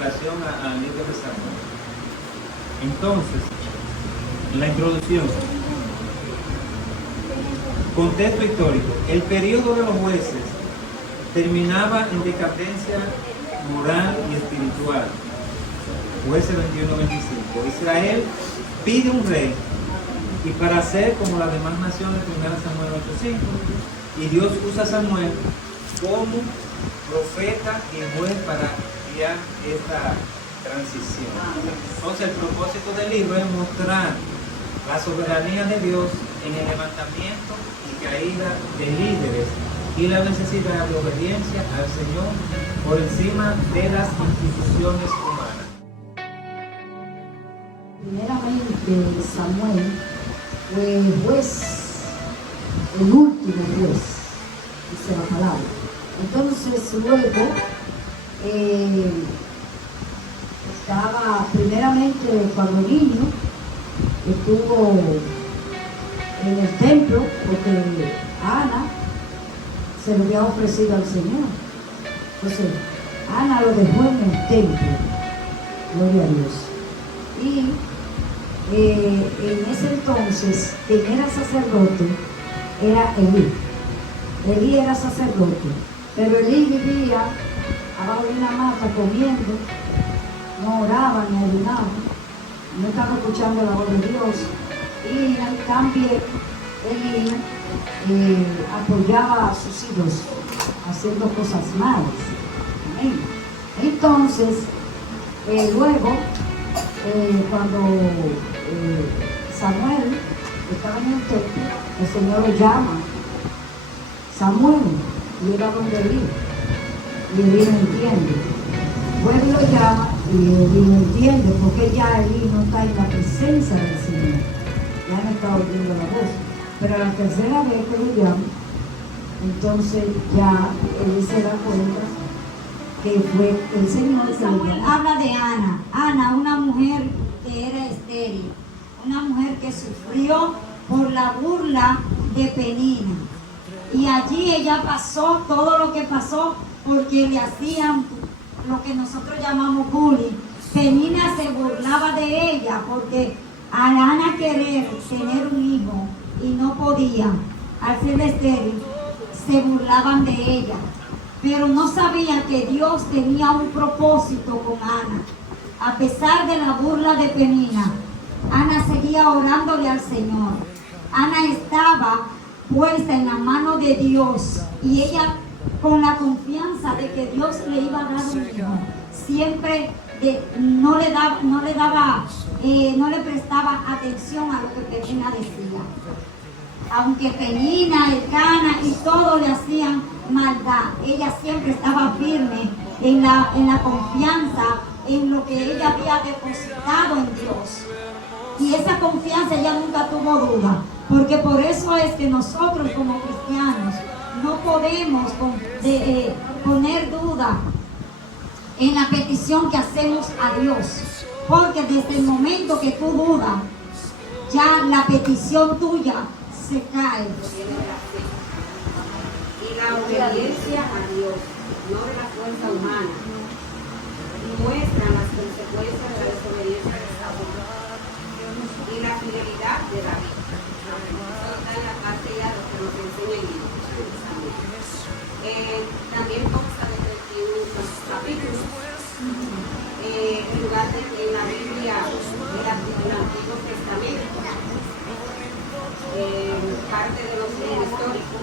relación al libro de Samuel. Entonces, la introducción. Contexto histórico. El periodo de los jueces terminaba en decadencia moral y espiritual. Jueces 21-25. Israel pide un rey, y para ser como las demás naciones, 1 Samuel 8:5, y Dios usa a Samuel como profeta y juez para guiar esta transición. Entonces el propósito del libro es mostrar la soberanía de Dios en el levantamiento y caída de líderes y la necesidad de obediencia al Señor por encima de las instituciones humanas. Primeramente Samuel fue juez, el último juez, dice la palabra. Entonces luego estaba primeramente cuando niño, estuvo en el templo porque Ana se lo había ofrecido al Señor. Entonces Ana lo dejó en el templo, gloria a Dios. Y en ese entonces quien era sacerdote era Elí. Elí era sacerdote, pero Elí vivía abajo de una mata comiendo, no oraba ni ayunaba, no estaba escuchando la voz de Dios, y en cambio Elí apoyaba a sus hijos haciendo cosas malas. Amén. Entonces, luego, cuando Samuel estaba en el templo, el Señor lo llama, Samuel, y él va donde Elí, y Elí no entiende. Vuelve y lo llama, y Elí no entiende, porque ya Elí no está en la presencia del Señor, ya no está oyendo la voz. Pero la tercera vez que lo llama, entonces ya Elí se da cuenta que fue el Señor que Samuel habla de Ana. Ana, una mujer que era estéril, una mujer que sufrió por la burla de Penina. Y allí ella pasó todo lo que pasó porque le hacían lo que nosotros llamamos bullying. Penina se burlaba de ella porque al Ana querer tener un hijo y no podía, al ser estéril, se burlaban de ella. Pero no sabía que Dios tenía un propósito con Ana. A pesar de la burla de Penina, Ana seguía orándole al Señor. Ana estaba puesta en la mano de Dios y ella con la confianza de que Dios le iba a dar un hijo. Siempre no le prestaba atención a lo que Penina decía. Aunque Penina, Elcana y todo le hacían maldad, ella siempre estaba firme en la confianza en lo que ella había depositado en Dios. Y esa confianza ella nunca tuvo duda, porque por eso es que nosotros como cristianos no podemos poner duda en la petición que hacemos a Dios, porque desde el momento que tú dudas, ya la petición tuya se cae. Y la obediencia a Dios, no de la fuerza humana, muestran las consecuencias de la desobediencia de Saúl y la fidelidad de David. Eso está en la parte ya de lo que nos enseña el libro. También consta de 31 capítulos. En lugar de en la Biblia del Antiguo Testamento, parte de los libros históricos.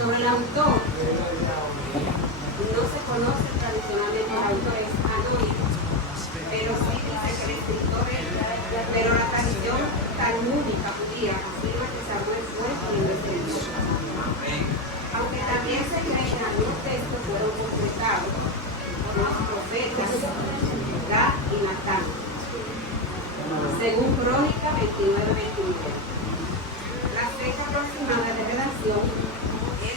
Sobre el autor, no se conoce tradicionalmente el autor, es anónimo, pero sí dice que el escritor es, pero la tradición talmúdica judía afirma que Samuel fue quien lo escribió. Aunque también se cree que algunos textos fueron completados por los profetas Gad y Natán, según Crónica 29-29. La fecha aproximada de redacción es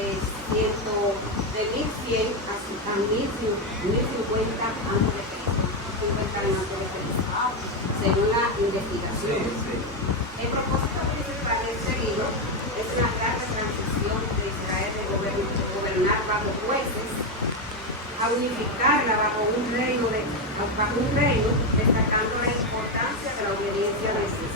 de 1100 a 1050 a.C., según la investigación. El propósito principal de este libro es una carta bajo jueces, a unificarla bajo un reino, destacando la importancia de la obediencia de Jesús.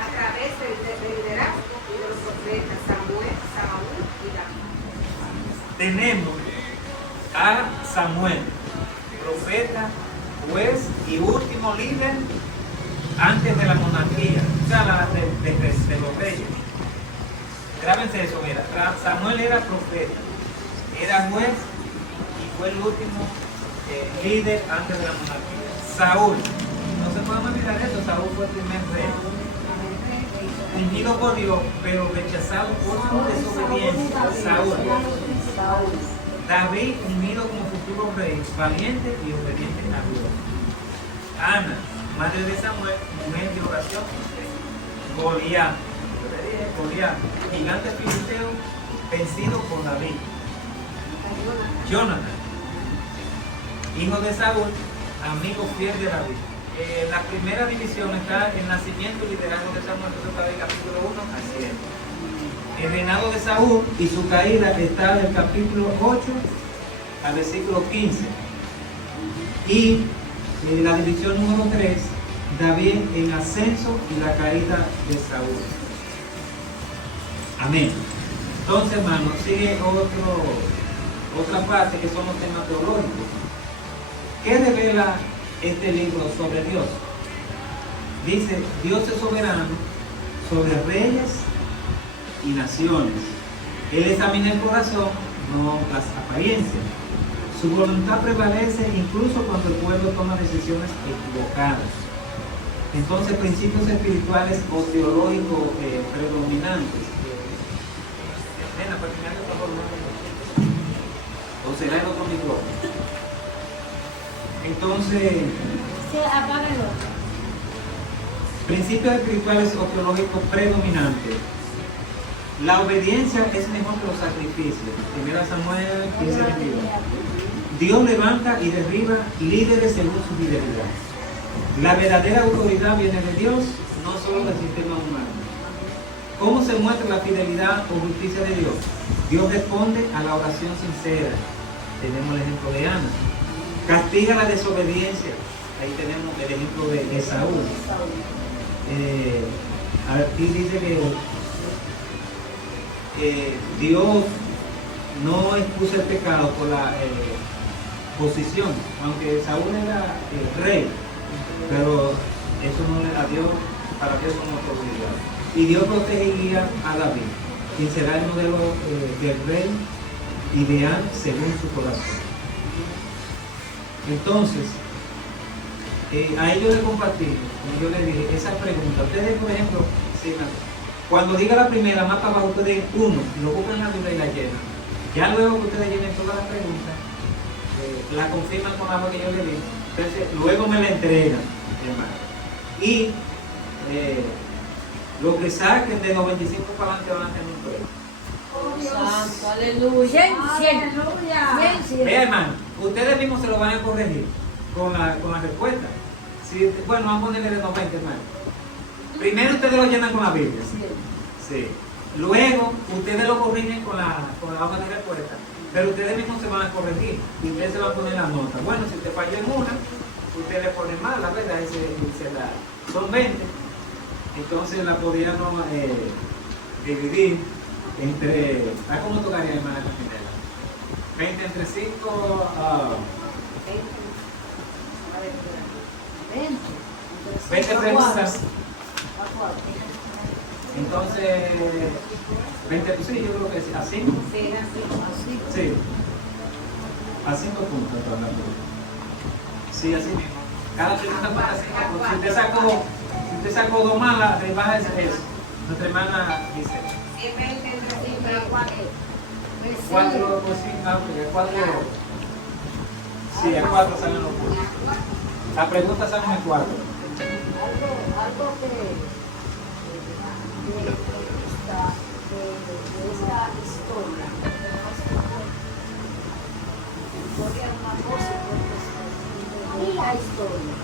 A través del liderazgo y de los profetas Samuel, Saúl y David. Tenemos a Samuel, profeta, juez y último líder antes de la monarquía, o sea, de los reyes. Grábense eso, mira, Samuel era profeta, era juez y fue el último líder antes de la monarquía. Saúl, no se pueden olvidar eso, Saúl fue el primer rey. Ungido por Dios, pero rechazado por su desobediencia. Saúl. David, ungido como futuro rey, valiente y obediente a Dios. Ana, madre de Samuel, mujer de oración. Goliat, gigante filisteo, vencido por David. Jonathan, hijo de Saúl, amigo fiel de David. La primera división está el nacimiento y liderazgo de Samuel, eso está del capítulo 1 al 7. El reinado de Saúl y su caída está del capítulo 8 al versículo 15. Y la división número 3, David en ascenso y la caída de Saúl. Amén. Entonces, hermanos, sigue otra parte que son los temas teológicos. ¿Qué revela este libro sobre Dios? Dice, Dios es soberano sobre reyes y naciones. Él examina el corazón, no las apariencias. Su voluntad prevalece incluso cuando el pueblo toma decisiones equivocadas. Entonces, principios espirituales o teológicos predominantes. Nena, por favor, o será el otro micrófono. Entonces, Se apaga el otro. principios espirituales o teológicos predominantes. La obediencia es mejor que los sacrificios. 1 Samuel 15:22. Dios levanta y derriba líderes según su fidelidad. La verdadera autoridad viene de Dios, no solo del sistema humano. ¿Cómo se muestra la fidelidad o justicia de Dios? Dios responde a la oración sincera. Tenemos el ejemplo de Ana. Castiga la desobediencia. Ahí tenemos el ejemplo de Saúl. Aquí dice que Dios no expuso el pecado por la posición, aunque Saúl era el rey, pero eso no le da Dios, para Dios como autoridad. Y Dios protegería a David, quien será el modelo del rey ideal según su corazón. Entonces, a ellos le compartimos, como yo les dije, esa pregunta. Ustedes, por ejemplo, cuando diga la primera, más para abajo, ustedes uno, lo buscan en la Biblia y la llenan. Ya luego que ustedes llenen todas las preguntas, la confirman con algo que yo les dije. Entonces, luego me la entregan, hermano. Y lo que saquen de 95 para adelante van a tener un premio. Santo, aleluya. Vea, hermano, ustedes mismos se lo van a corregir con la respuesta. Si, bueno, vamos a ponerle de 90, hermano. Primero ustedes lo llenan con la Biblia. Sí. Luego ustedes lo corrigen con la hoja de respuesta. Pero ustedes mismos se van a corregir y ustedes se van a poner la nota. Bueno, si te falló en una, ustedes le ponen mal, la verdad, son 20. Entonces la podríamos dividir entre. ¿Cómo tocaría, hermana Caminela? 20 entre 5. 20 preguntas. Entonces, 20, sí, yo creo que sí, a 5. Sí, a 5 puntos. Sí, así mismo. Cada pregunta para 5 puntos. Si usted sacó 2 malas, le baja eso. Nuestra hermana dice. 20 entre 5 y 4. 4, pues sí, el 4. Sí, el 4 salen los puntos. La pregunta sale en el 4. Algo que de esta historia, una cosa y la historia.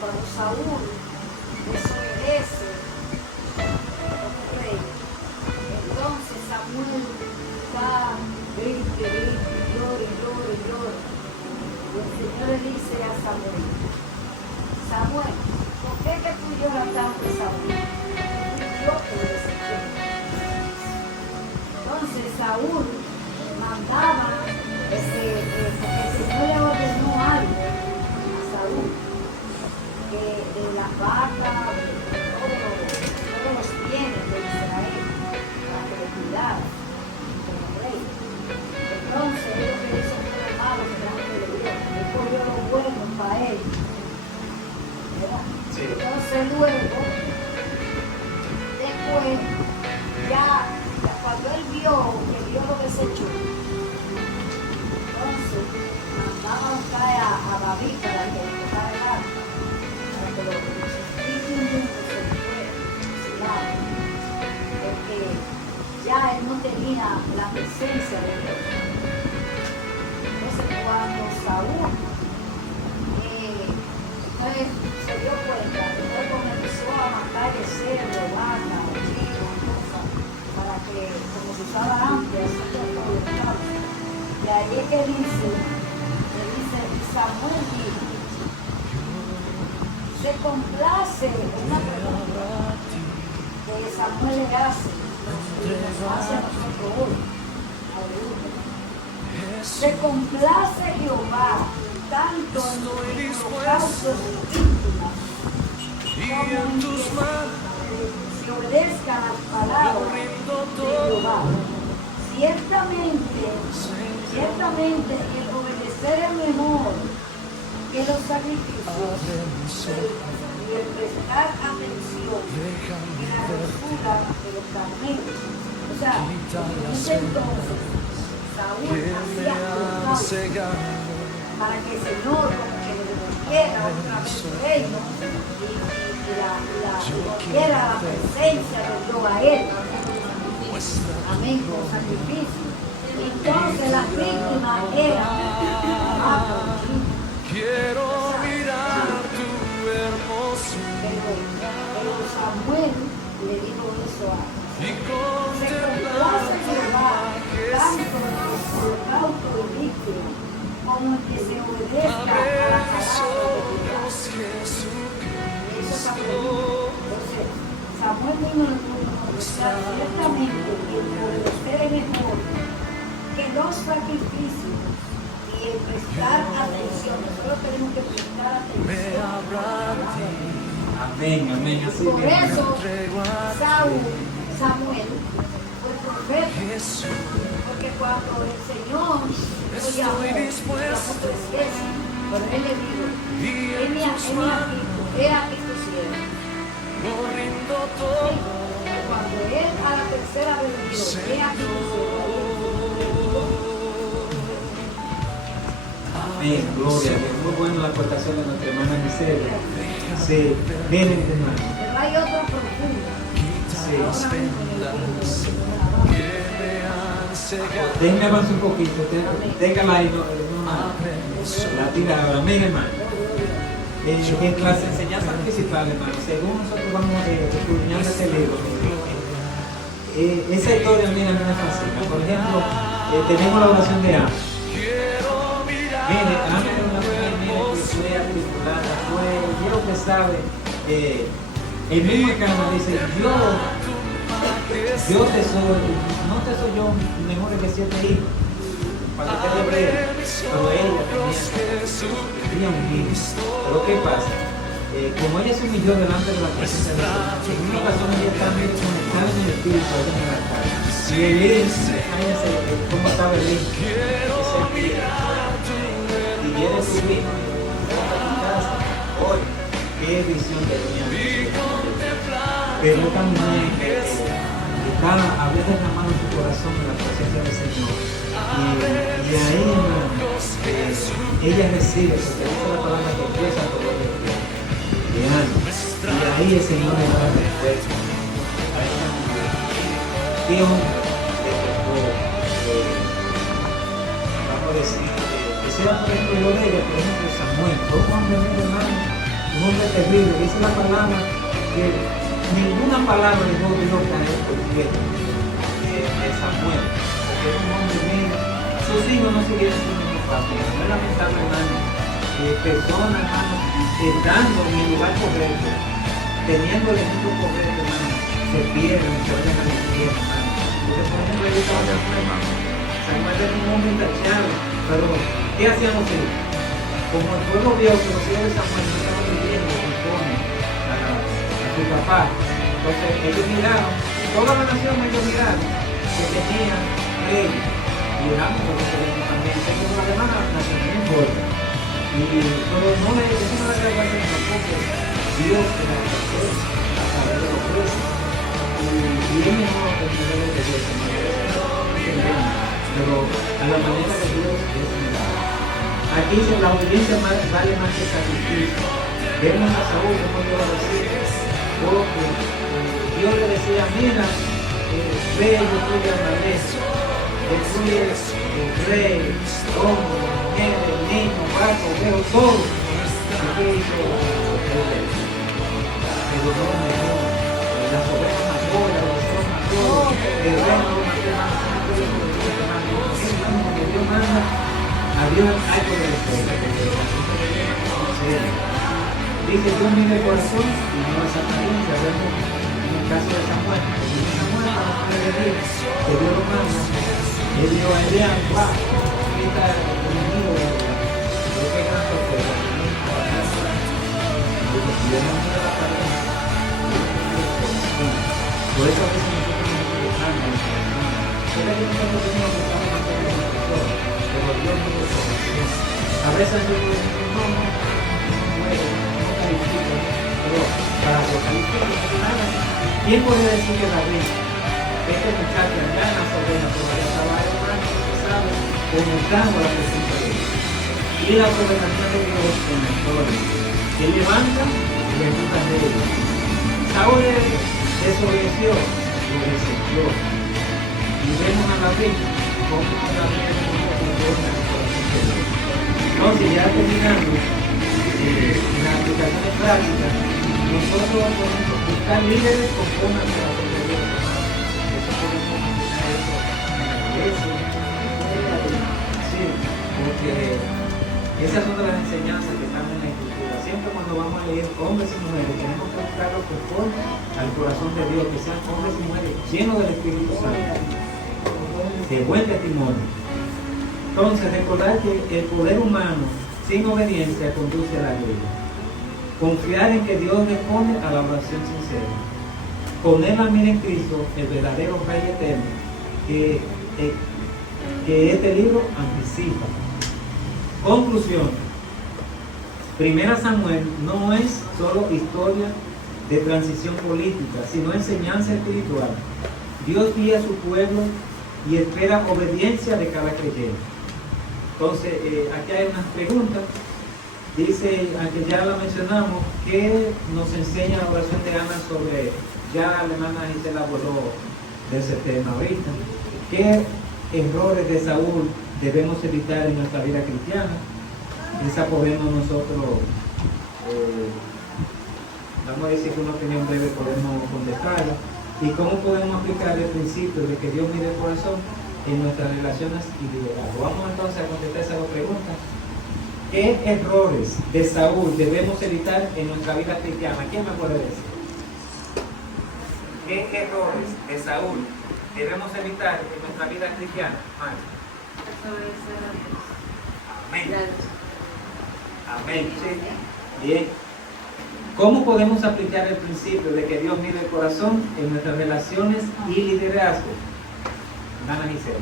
Cuando Saúl desobedece establece como rey. Entonces Samuel va, grite, llore. Y el Señor le dice a Samuel, Samuel, ¿por qué que tú lloras tanto, Saúl? Yo te lo deseché. Entonces Saúl mandaba, porque el Señor le ordenó algo a Saúl, que de las vacas, de todos los bienes de Israel, para que le cuidara como rey. Entonces ellos que dicen que lo malo que delante de Dios, él cogió lo bueno para él. ¿Verdad? Sí. Entonces luego, después, ya cuando él vio que Dios lo desechó, entonces mandaba a buscar a David para que le tocara el arca, para que los espíritus inmundos se fueran, porque ya él no tenía la presencia de Dios. Entonces cuando Saúl se dio cuenta, entonces comenzó a matar el cerdo, vaca, chivo, cosas, para que, como se usaba antes, hacía todo el caos. Y ahí es que dice, Samuel dijo, se complace una pregunta que Samuel le hace, y nos hace a nosotros hoy. Aleluya. Se complace Jehová tanto en los holocaustos íntimas como en que se obedezcan las palabras de Jehová. Ciertamente el obedecer es mejor que los sacrificios y el prestar atención en la dulzura de los carneros. O sea, en ese entonces Saúl hacía holocaustos para que el Señor como que le devolviera otra vez su reino y devolviera la presencia de Dios a él. Amén, con sacrificio. Entonces las víctimas eran Quiero mirar tu hermosura pero Samuel le dijo eso a y se contemplar complace tu Jehová tanto en majestad. los holocaustos y víctimas como en que se obedezca a la Abre palabra mis de Jehová. ojos, Jesucristo. Eso es entonces, Samuel mismo lo pudo confesar ciertamente que el obedecer es mejor que los sacrificios y el prestar atención. Nosotros tenemos que prestar Me atención. habrá a ti, Amén, así Por mismo. eso entrego a Samuel fue profeta, Jesús. porque cuando el Señor lo llamó, pero él le dijo, he aquí tu siervo. Lo rindo Sí, todo. cuando él a la tercera vez le dijo, he aquí tu siervo. Amén, gloria a Dios. Muy buena la aportación de nuestra hermana Gisela. Sí, miren hermano. Pero hay otro profundo. Sí. Ahora mismo en el libro, Que me han cegado. Déjenme avanzar un poquito. Téngala ahí, la tira ahora. Miren hermano. En las enseñanzas principales, hermano, según nosotros vamos escudriñando este libro, esa historia mira, me fascina. Por ejemplo, tenemos la oración de Ana. Mire, Ana era una mujer, mire, que fue articulada, Dios que sabe, el mismo Cana dice, yo te soy, no te soy yo mejor que 7 hijos, para que te lo veas, pero ella tenía un hijo. Pero ¿qué pasa? Como ella se humilló delante de la presencia de Dios, en una ocasión ella estaba conectada en el espíritu en el altar. Y el hijo, imagínense cómo estaba el hijo, ese y viene su hijo a tu casa, hoy, qué visión tenía. Pero esta mujer había derramado su corazón en la presencia del Señor. Y ahí, hermano, ella recibe, porque dice la palabra que empieza a todo de Ana. Y ahí el Señor le da respuesta a esta mujer. ¿Qué hombre le tocó, vamos a decir, que sea por ejemplo de ella, por ejemplo Samuel, fue un hombre muy hermano, un hombre terrible? Dice la palabra que ninguna palabra dejó Dios caer por tierra de Samuel, porque era un hombre humilde. Sus hijos no siguieron siendo unos pastores. No es lamentable, hermano, personas, hermano, estando en el lugar correcto, teniendo el ejemplo correcto, hermano, se pierden, se vayan al infierno, hermano. Porque por ejemplo, ahí estaba Samuel. Samuel era un hombre intachable, pero ¿qué hacían los hijos? Como el pueblo vio que los hijos de Samuel no estaban viviendo conforme a su papá, entonces ellos miraron, toda la nación ellos miraron que tenían reyes, y éramos los que tenemos también, como las demás naciones, no importa. Pero no le agradó tampoco Dios que la hacer a través de los jueces. Y es mejor que el modelo de Dios, pero a la manera de Dios es mirada. Aquí dice la obediencia vale más que sacrificio. Vemos a Saúl, como yo lo decía, porque Dios le decía, mira, ve, yo te llamaré, destruyes el rey, hombre, mujeres, niños, barcos, veo todo. ¿Y qué hizo el rey? Pero no me dio, las ovejas mató, la oración mató, el rey no mató, porque Dios manda, a Dios hay que obedecer. Dice, Dios mira el corazón y no las apariencias. Vemos en el caso de Samuel, Samuel, que Dios lo manda, él dio a Eliab, quita el enemigo de lo que es gran sorpresa. Dios no mira la apariencia. Por eso a veces nosotros nos equivocamos. Pero hay muchas cosas que nos estamos haciendo en el corazón, pero Dios no lo conoce. A veces yo digo, no, pero para vocalizar nada. ¿Quién puede decir que David, este muchacho allá en las ovejas, todavía estaba hermano, sabe, comenzando la presencia de Dios? Y la gobernación de Dios en la historia. Él levanta y ejecuta de ellos. Saúl desobedeció, lo desechó. Y vemos a David como David conforme al corazón de Dios. Entonces, ya terminando, en las aplicaciones prácticas, nosotros podemos buscar líderes conforme al corazón de Dios. Eso podemos imaginar eso en la iglesia. Sí, porque esas son las enseñanzas que están en la Escritura. Siempre cuando vamos a leer hombres y mujeres, tenemos que buscarlos conforme al corazón de Dios, que sean hombres y mujeres llenos del Espíritu Santo, de buen testimonio. Entonces, recordar que el poder humano sin obediencia conduce a la ruina. Confiar en que Dios responde a la oración sincera. Poner la mira en Cristo, el verdadero Rey eterno, que este libro anticipa. Conclusión. 1 Samuel no es solo historia de transición política, sino enseñanza espiritual. Dios guía a su pueblo y espera obediencia de cada creyente. Entonces, aquí hay unas preguntas. Dice, aunque ya la mencionamos, ¿qué nos enseña la oración de Ana sobre, ya la hermana Gisela habló de ese tema ahorita? ¿Qué errores de Saúl debemos evitar en nuestra vida cristiana? Esa podemos nosotros, vamos a decir que una opinión breve podemos contestarla. ¿Y cómo podemos aplicar el principio de que Dios mire el corazón en nuestras relaciones y liderazgo? Vamos entonces a contestar esas dos preguntas. ¿Qué errores de Saúl debemos evitar en nuestra vida cristiana? ¿Quién me puede decir? ¿Qué errores de Saúl debemos evitar en nuestra vida cristiana? Amén. Amén. Sí. Bien. ¿Cómo podemos aplicar el principio de que Dios mire el corazón en nuestras relaciones y liderazgo? Ana Gisela.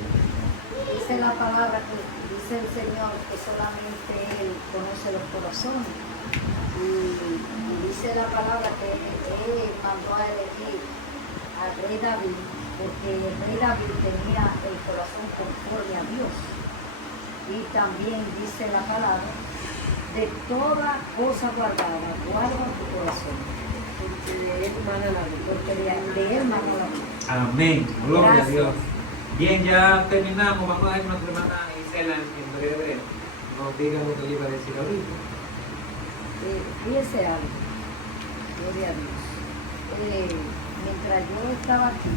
Dice la palabra que dice el Señor que solamente Él conoce los corazones. Y dice la palabra que Él mandó a elegir al rey David, porque el rey David tenía el corazón conforme a Dios. Y también dice la palabra, de toda cosa guardada, guarda tu corazón, porque de Él mana la vida. Porque de Él mana la vida. Amén. Gloria Gracias. a Dios. Bien, ya terminamos. Vamos a ver a nuestra hermana Gisela en breve. Nos diga lo que le iba a decir ahorita. Fíjese algo, gloria a Dios. yo estaba aquí.